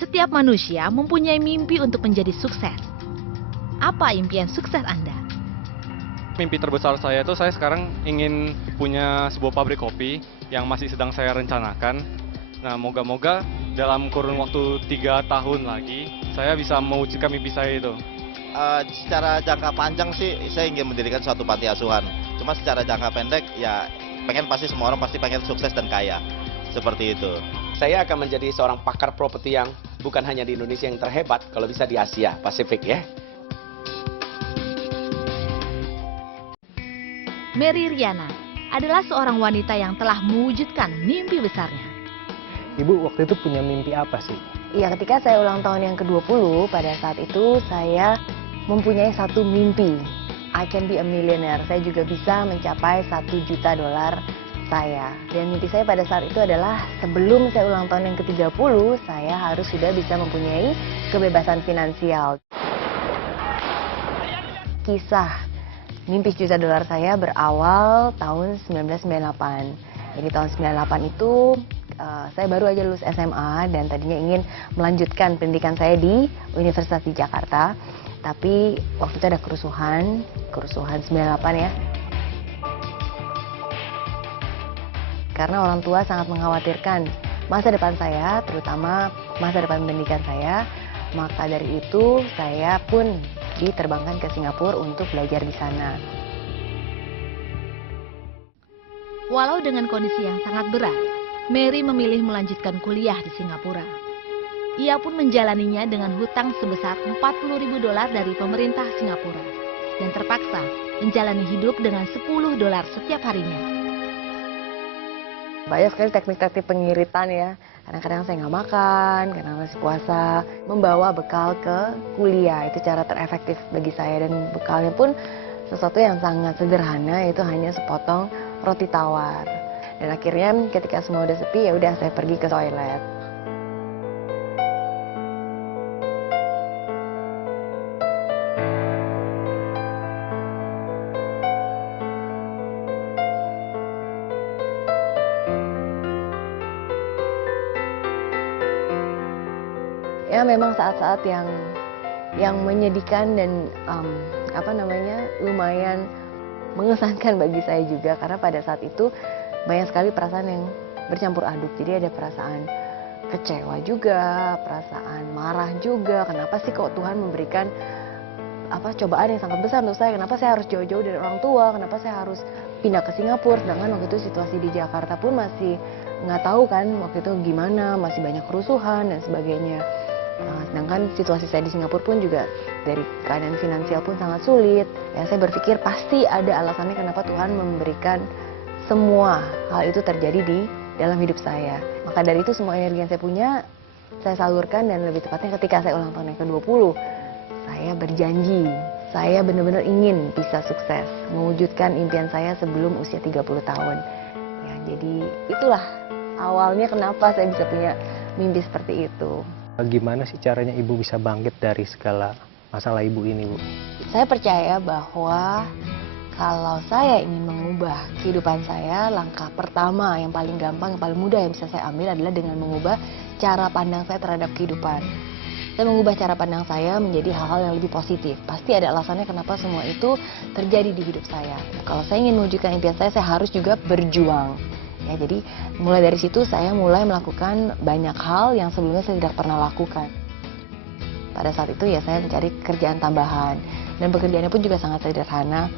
Setiap manusia mempunyai mimpi untuk menjadi sukses. Apa impian sukses Anda? Mimpi terbesar saya itu saya sekarang ingin punya sebuah pabrik kopi yang masih sedang saya rencanakan. Nah, moga-moga dalam kurun waktu 3 tahun lagi saya bisa mewujudkan mimpi saya itu. Secara jangka panjang sih saya ingin mendirikan suatu panti asuhan. Cuma secara jangka pendek ya pasti semua orang pasti pengen sukses dan kaya. Seperti itu. Saya akan menjadi seorang pakar properti yang bukan hanya di Indonesia yang terhebat, kalau bisa di Asia Pasifik ya. Mary Riana adalah seorang wanita yang telah mewujudkan mimpi besarnya. Ibu waktu itu punya mimpi apa sih? Iya, ketika saya ulang tahun yang ke-20, pada saat itu saya mempunyai satu mimpi. I can be a millionaire. Saya juga bisa mencapai $1 juta saya. Dan mimpi saya pada saat itu adalah sebelum saya ulang tahun yang ke-30, saya harus sudah bisa mempunyai kebebasan finansial. Kisah mimpi $1 juta saya berawal tahun 1998. Jadi tahun 98 itu saya baru aja lulus SMA dan tadinya ingin melanjutkan pendidikan saya di Universitas di Jakarta. Tapi waktu itu ada kerusuhan 98 ya. Karena orang tua sangat mengkhawatirkan masa depan saya, terutama masa depan pendidikan saya. Maka dari itu saya pun diterbangkan ke Singapura untuk belajar di sana. Walau dengan kondisi yang sangat berat, Mary memilih melanjutkan kuliah di Singapura. Ia pun menjalaninya dengan hutang sebesar $40.000 dari pemerintah Singapura dan terpaksa menjalani hidup dengan $10 setiap harinya. Banyak sekali teknik-teknik pengiritan ya. Kadang-kadang saya nggak makan, karena masih puasa. Membawa bekal ke kuliah, itu cara terefektif bagi saya. Dan bekalnya pun sesuatu yang sangat sederhana, itu hanya sepotong roti tawar. Dan akhirnya ketika semua udah sepi, ya udah saya pergi ke toilet. Ya memang saat-saat yang menyedihkan dan lumayan mengesankan bagi saya juga, karena pada saat itu banyak sekali perasaan yang bercampur aduk. Jadi ada perasaan kecewa juga, perasaan marah juga. Kenapa sih kok Tuhan memberikan cobaan yang sangat besar untuk saya? Kenapa saya harus jauh-jauh dari orang tua? Kenapa saya harus pindah ke Singapura? Sedangkan waktu itu situasi di Jakarta pun masih nggak tahu kan waktu itu gimana, masih banyak kerusuhan dan sebagainya. Sedangkan situasi saya di Singapura pun juga dari keadaan finansial pun sangat sulit. Ya, saya berpikir pasti ada alasannya kenapa Tuhan memberikan semua hal itu terjadi di dalam hidup saya. Maka dari itu semua energi yang saya punya, saya salurkan, dan lebih tepatnya ketika saya ulang tahun yang ke-20, saya berjanji, saya benar-benar ingin bisa sukses, mewujudkan impian saya sebelum usia 30 tahun. Ya, jadi itulah awalnya kenapa saya bisa punya mimpi seperti itu. Gimana sih caranya Ibu bisa bangkit dari segala masalah Ibu ini, Bu? Saya percaya bahwa kalau saya ingin mengubah kehidupan saya, langkah pertama yang paling gampang, yang paling mudah yang bisa saya ambil adalah dengan mengubah cara pandang saya terhadap kehidupan. Saya mengubah cara pandang saya menjadi hal-hal yang lebih positif. Pasti ada alasannya kenapa semua itu terjadi di hidup saya. Kalau saya ingin mewujudkan impian saya harus juga berjuang. Ya, jadi mulai dari situ saya mulai melakukan banyak hal yang sebelumnya saya tidak pernah lakukan. Pada saat itu ya saya mencari kerjaan tambahan, dan pekerjaannya pun juga sangat sederhana.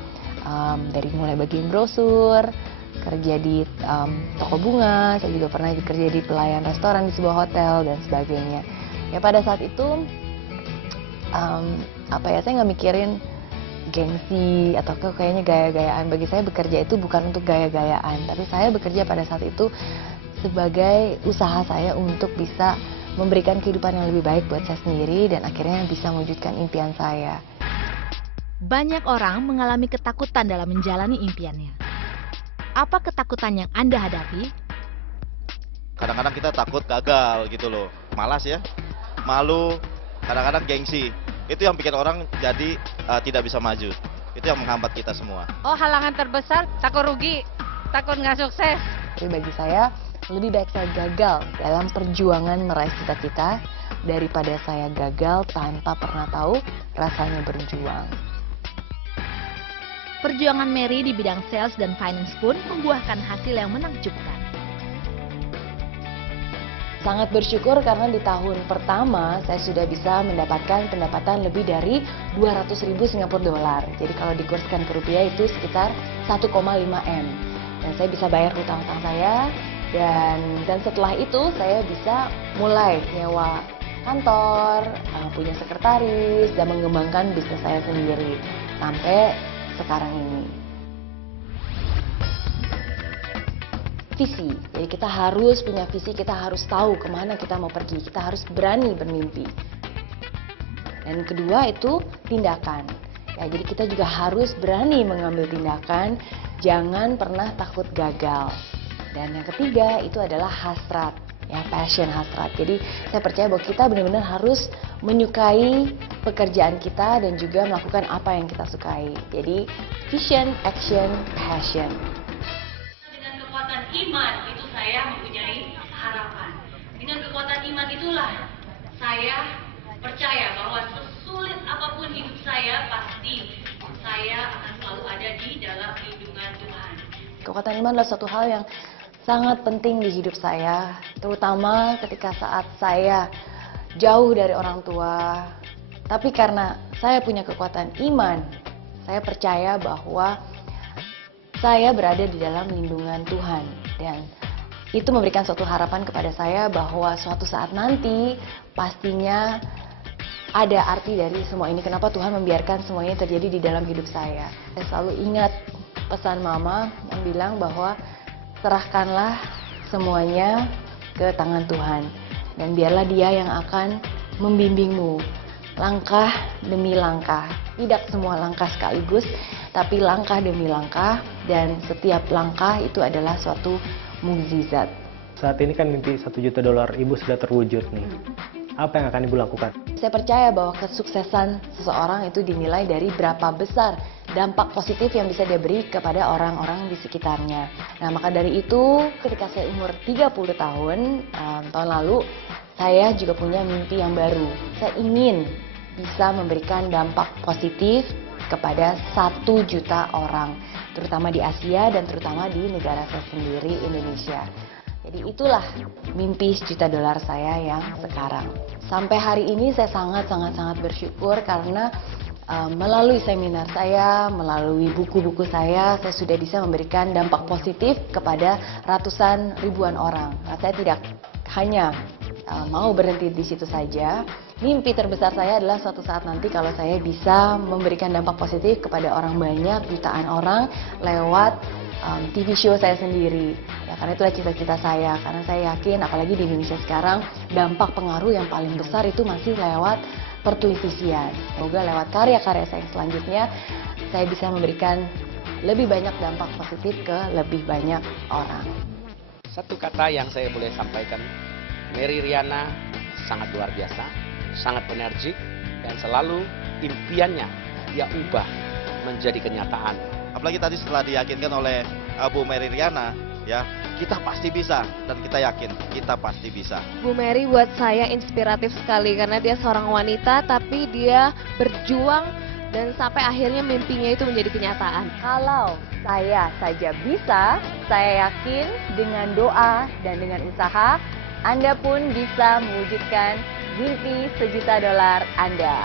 Dari mulai bagian brosur, kerja di toko bunga, saya juga pernah bekerja di pelayan restoran di sebuah hotel dan sebagainya. Ya pada saat itu saya nggak mikirin gengsi atau kayaknya gaya-gayaan. Bagi saya bekerja itu bukan untuk gaya-gayaan, tapi saya bekerja pada saat itu sebagai usaha saya untuk bisa memberikan kehidupan yang lebih baik buat saya sendiri dan akhirnya bisa mewujudkan impian saya. Banyak orang mengalami ketakutan dalam menjalani impiannya. Apa ketakutan yang Anda hadapi? Kadang-kadang kita takut gagal gitu loh. Malas ya, malu, kadang-kadang gengsi. Itu yang bikin orang jadi tidak bisa maju. Itu yang menghambat kita semua. Oh, halangan terbesar takut rugi, takut nggak sukses. Tapi bagi saya Lebih baik saya gagal dalam perjuangan meraih cita-cita daripada saya gagal tanpa pernah tahu rasanya berjuang. Perjuangan Mary di bidang sales dan finance pun membuahkan hasil yang menakjubkan. Sangat bersyukur karena di tahun pertama saya sudah bisa mendapatkan pendapatan lebih dari 200.000 Singapura dolar. Jadi kalau dikurskan ke rupiah itu sekitar 1,5 M. Dan saya bisa bayar hutang-hutang saya dan setelah itu saya bisa mulai nyewa kantor, punya sekretaris dan mengembangkan bisnis saya sendiri sampai sekarang ini. Visi, jadi kita harus punya visi, kita harus tahu kemana kita mau pergi, kita harus berani bermimpi. Dan kedua itu tindakan, ya, jadi kita juga harus berani mengambil tindakan, jangan pernah takut gagal. Dan yang ketiga itu adalah hasrat, ya, passion, hasrat. Jadi saya percaya bahwa kita benar-benar harus menyukai pekerjaan kita dan juga melakukan apa yang kita sukai. Jadi vision, action, passion. Iman itu saya mempunyai harapan. Dengan kekuatan iman itulah saya percaya bahwa sesulit apapun hidup saya, pasti saya akan selalu ada di dalam lindungan Tuhan. Kekuatan iman adalah suatu hal yang sangat penting di hidup saya, terutama ketika saat saya jauh dari orang tua. Tapi karena saya punya kekuatan iman, saya percaya bahwa saya berada di dalam lindungan Tuhan dan itu memberikan suatu harapan kepada saya bahwa suatu saat nanti pastinya ada arti dari semua ini. Kenapa Tuhan membiarkan semua ini terjadi di dalam hidup saya? Saya selalu ingat pesan Mama yang bilang bahwa serahkanlah semuanya ke tangan Tuhan dan biarlah Dia yang akan membimbingmu langkah demi langkah. Tidak semua langkah sekaligus, tapi langkah demi langkah, dan setiap langkah itu adalah suatu mukjizat. Saat ini kan mimpi 1 juta dolar Ibu sudah terwujud nih. Apa yang akan Ibu lakukan? Saya percaya bahwa kesuksesan seseorang itu dinilai dari berapa besar dampak positif yang bisa dia beri kepada orang-orang di sekitarnya. Nah, maka dari itu ketika saya umur 30 tahun, tahun lalu, saya juga punya mimpi yang baru. Saya ingin bisa memberikan dampak positif kepada 1 juta orang, terutama di Asia dan terutama di negara saya sendiri, Indonesia. Jadi itulah mimpi 1 juta dolar saya yang sekarang. Sampai hari ini saya sangat bersyukur karena melalui seminar saya, melalui buku-buku saya sudah bisa memberikan dampak positif kepada ratusan ribuan orang. Nah, saya tidak hanya mau berhenti di situ saja. Mimpi terbesar saya adalah suatu saat nanti kalau saya bisa memberikan dampak positif kepada orang banyak, jutaan orang lewat TV show saya sendiri. Ya, karena itulah cita-cita saya. Karena saya yakin, apalagi di Indonesia sekarang, dampak pengaruh yang paling besar itu masih lewat pertelevisian. Semoga lewat karya-karya saya selanjutnya, saya bisa memberikan lebih banyak dampak positif ke lebih banyak orang. Satu kata yang saya boleh sampaikan, Mary Riana sangat luar biasa, sangat energik, dan selalu impiannya dia ubah menjadi kenyataan. Apalagi tadi setelah diyakinkan oleh Bu Mary Riana, ya, kita pasti bisa dan kita yakin kita pasti bisa. Bu Mary buat saya inspiratif sekali karena dia seorang wanita tapi dia berjuang dan sampai akhirnya mimpinya itu menjadi kenyataan. Kalau saya saja bisa, saya yakin dengan doa dan dengan usaha, Anda pun bisa mewujudkan mimpi 1 juta dolar Anda.